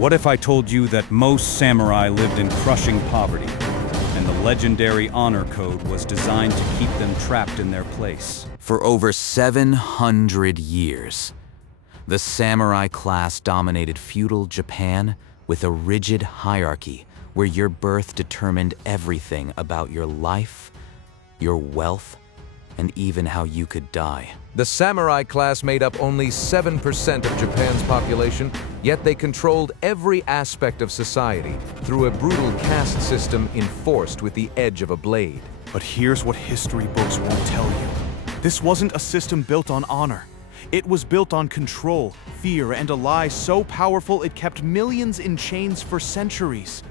What if I told you that most samurai lived in crushing poverty, and the legendary honor code was designed to keep them trapped in their place? For over 700 years, the samurai class dominated feudal Japan with a rigid hierarchy where your birth determined everything about your life, your wealth, and even how you could die. The samurai class made up only 7% of Japan's population, yet they controlled every aspect of society through a brutal caste system enforced with the edge of a blade. But here's what history books won't tell you. This wasn't a system built on honor. It was built on control, fear, and a lie so powerful it kept millions in chains for centuries.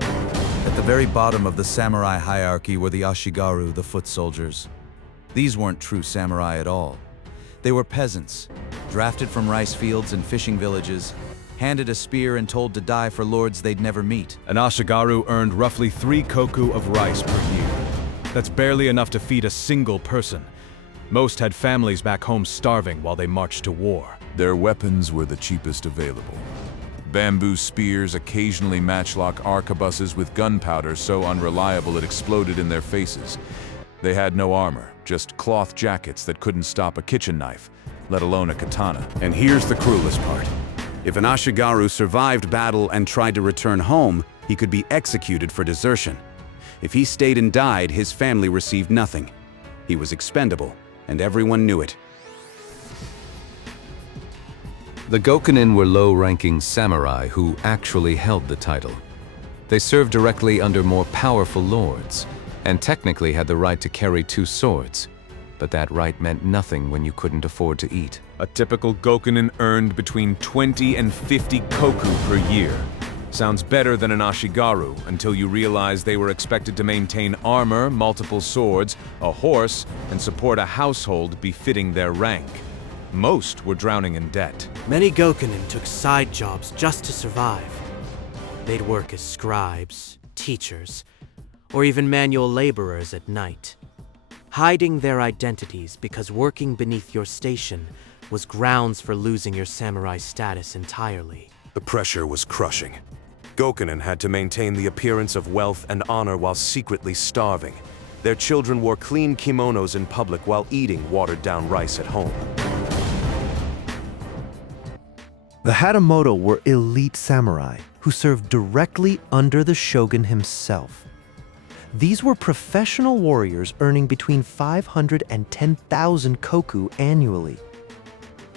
At the very bottom of the samurai hierarchy were the Ashigaru, the foot soldiers. These weren't true samurai at all. They were peasants, drafted from rice fields and fishing villages, handed a spear and told to die for lords they'd never meet. An Ashigaru earned roughly 3 koku of rice per year. That's barely enough to feed a single person. Most had families back home starving while they marched to war. Their weapons were the cheapest available. Bamboo spears, occasionally matchlock arquebuses with gunpowder so unreliable it exploded in their faces. They had no armor, just cloth jackets that couldn't stop a kitchen knife, let alone a katana. And here's the cruelest part. If an Ashigaru survived battle and tried to return home, he could be executed for desertion. If he stayed and died, his family received nothing. He was expendable, and everyone knew it. The Gokunin were low-ranking samurai who actually held the title. They served directly under more powerful lords, and technically had the right to carry 2 swords. But that right meant nothing when you couldn't afford to eat. A typical Gokunin earned between 20 and 50 koku per year. Sounds better than an Ashigaru until you realize they were expected to maintain armor, multiple swords, a horse, and support a household befitting their rank. Most were drowning in debt. Many Gokunin took side jobs just to survive. They'd work as scribes, teachers, or even manual laborers at night, hiding their identities because working beneath your station was grounds for losing your samurai status entirely. The pressure was crushing. Gokunin had to maintain the appearance of wealth and honor while secretly starving. Their children wore clean kimonos in public while eating watered-down rice at home. The Hatamoto were elite samurai who served directly under the shogun himself. These were professional warriors earning between 500 and 10,000 koku annually.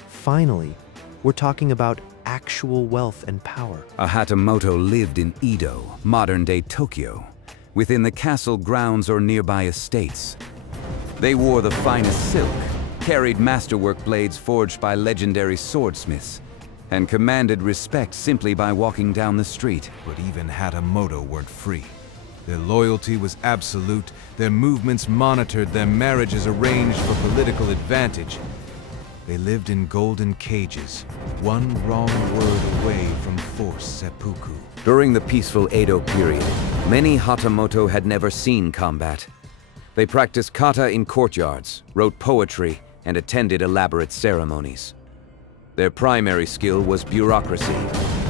Finally, we're talking about actual wealth and power. A Hatamoto lived in Edo, modern-day Tokyo, within the castle grounds or nearby estates. They wore the finest silk, carried masterwork blades forged by legendary swordsmiths, and commanded respect simply by walking down the street. But even Hatamoto weren't free. Their loyalty was absolute, their movements monitored, their marriages arranged for political advantage. They lived in golden cages, one wrong word away from forced seppuku. During the peaceful Edo period, many Hatamoto had never seen combat. They practiced kata in courtyards, wrote poetry, and attended elaborate ceremonies. Their primary skill was bureaucracy,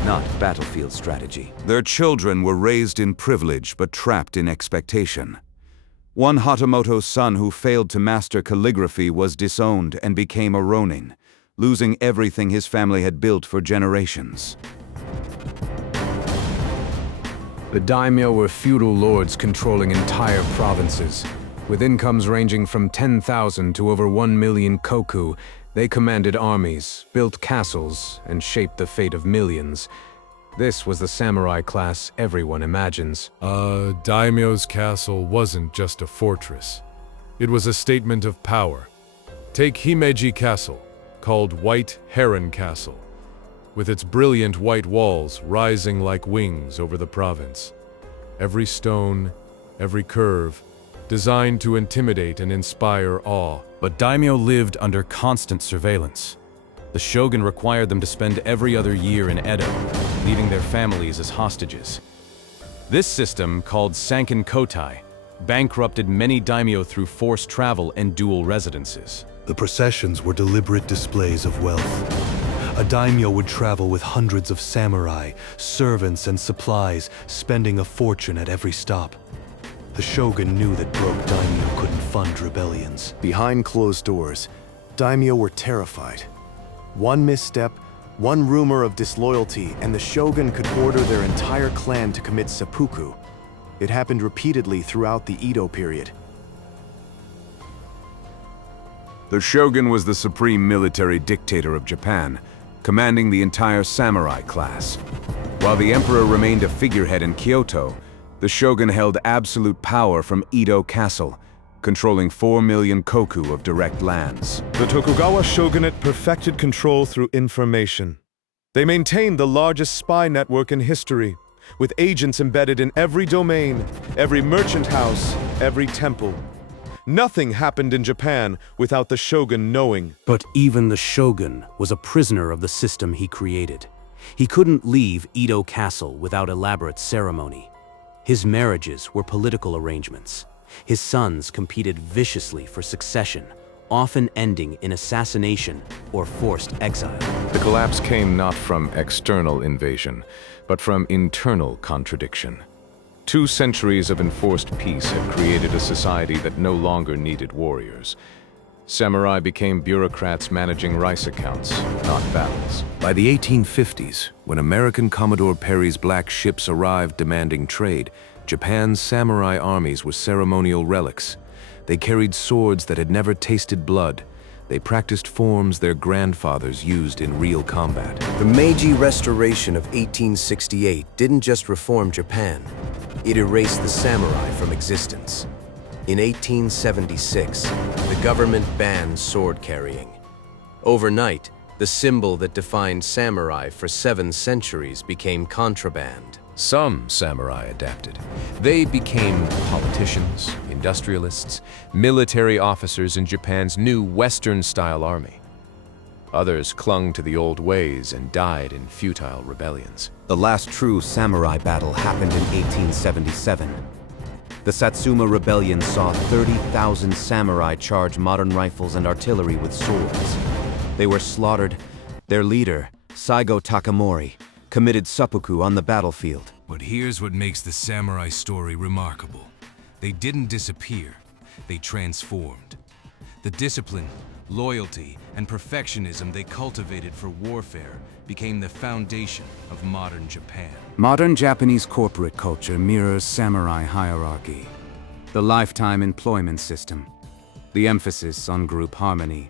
not battlefield strategy. Their children were raised in privilege but trapped in expectation. One Hatamoto's son who failed to master calligraphy was disowned and became a Ronin, losing everything his family had built for generations. The Daimyo were feudal lords controlling entire provinces. With incomes ranging from 10,000 to over 1 million koku, they commanded armies, built castles, and shaped the fate of millions. This was the samurai class everyone imagines. Daimyo's castle wasn't just a fortress. It was a statement of power. Take Himeji Castle, called White Heron Castle, with its brilliant white walls rising like wings over the province. Every stone, every curve, designed to intimidate and inspire awe. But Daimyo lived under constant surveillance. The shogun required them to spend every other year in Edo, leaving their families as hostages. This system, called Sankin Kotai, bankrupted many daimyo through forced travel and dual residences. The processions were deliberate displays of wealth. A daimyo would travel with hundreds of samurai, servants and supplies, spending a fortune at every stop. The shogun knew that broke daimyo couldn't fund rebellions. Behind closed doors, daimyo were terrified. One misstep, one rumor of disloyalty, and the shogun could order their entire clan to commit seppuku. It happened repeatedly throughout the Edo period. The shogun was the supreme military dictator of Japan, commanding the entire samurai class. While the emperor remained a figurehead in Kyoto, the shogun held absolute power from Edo Castle, controlling 4 million koku of direct lands. The Tokugawa shogunate perfected control through information. They maintained the largest spy network in history, with agents embedded in every domain, every merchant house, every temple. Nothing happened in Japan without the shogun knowing. But even the shogun was a prisoner of the system he created. He couldn't leave Edo Castle without elaborate ceremony. His marriages were political arrangements. His sons competed viciously for succession, often ending in assassination or forced exile. The collapse came not from external invasion, but from internal contradiction. 2 centuries of enforced peace had created a society that no longer needed warriors. Samurai became bureaucrats managing rice accounts, not battles. By the 1850s, when American Commodore Perry's black ships arrived demanding trade, Japan's samurai armies were ceremonial relics. They carried swords that had never tasted blood. They practiced forms their grandfathers used in real combat. The Meiji Restoration of 1868 didn't just reform Japan. It erased the samurai from existence. In 1876, the government banned sword carrying. Overnight, the symbol that defined samurai for 7 centuries became contraband. Some samurai adapted. They became politicians, industrialists, military officers in Japan's new Western-style army. Others clung to the old ways and died in futile rebellions. The last true samurai battle happened in 1877. The Satsuma Rebellion saw 30,000 samurai charge modern rifles and artillery with swords. They were slaughtered. Their leader, Saigo Takamori, committed seppuku on the battlefield. But here's what makes the samurai story remarkable. They didn't disappear, they transformed. The discipline, loyalty, and perfectionism they cultivated for warfare became the foundation of modern Japan. Modern Japanese corporate culture mirrors samurai hierarchy. The lifetime employment system, the emphasis on group harmony,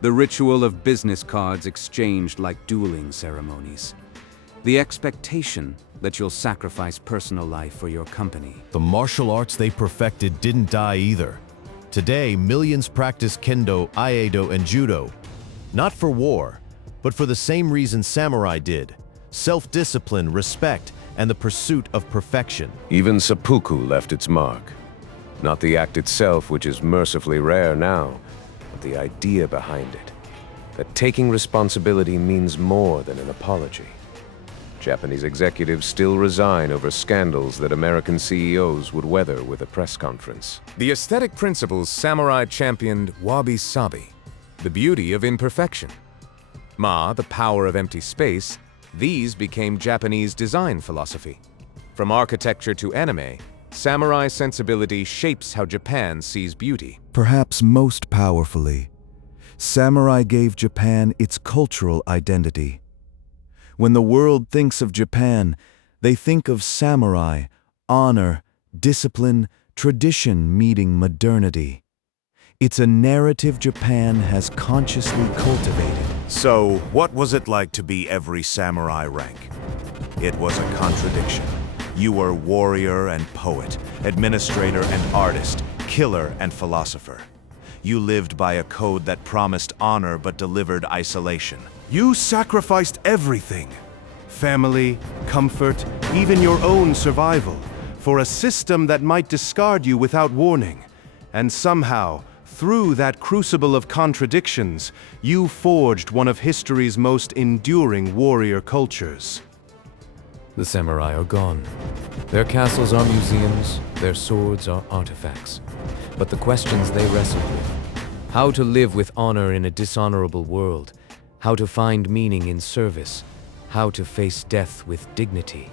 the ritual of business cards exchanged like dueling ceremonies, the expectation that you'll sacrifice personal life for your company. The martial arts they perfected didn't die either. Today, millions practice kendo, aikido, and judo. Not for war, but for the same reason samurai did: self-discipline, respect, and the pursuit of perfection. Even seppuku left its mark. Not the act itself, which is mercifully rare now, but the idea behind it. That taking responsibility means more than an apology. Japanese executives still resign over scandals that American CEOs would weather with a press conference. The aesthetic principles samurai championed wabi-sabi, the beauty of imperfection. Ma, the power of empty space, these became Japanese design philosophy. From architecture to anime, samurai sensibility shapes how Japan sees beauty. Perhaps most powerfully, samurai gave Japan its cultural identity. When the world thinks of Japan, they think of samurai, honor, discipline, tradition meeting modernity. It's a narrative Japan has consciously cultivated. So, what was it like to be every samurai rank? It was a contradiction. You were warrior and poet, administrator and artist, killer and philosopher. You lived by a code that promised honor but delivered isolation. You sacrificed everything: family, comfort, even your own survival, for a system that might discard you without warning. And somehow, through that crucible of contradictions, you forged one of history's most enduring warrior cultures. The samurai are gone. Their castles are museums, their swords are artifacts. But the questions they wrestled with: how to live with honor in a dishonorable world, how to find meaning in service, how to face death with dignity.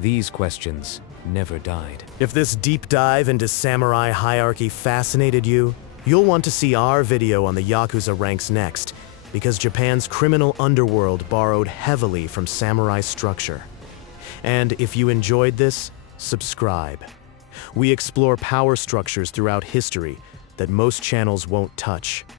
These questions never died. If this deep dive into samurai hierarchy fascinated you, you'll want to see our video on the Yakuza ranks next, because Japan's criminal underworld borrowed heavily from samurai structure. And if you enjoyed this, subscribe. We explore power structures throughout history that most channels won't touch.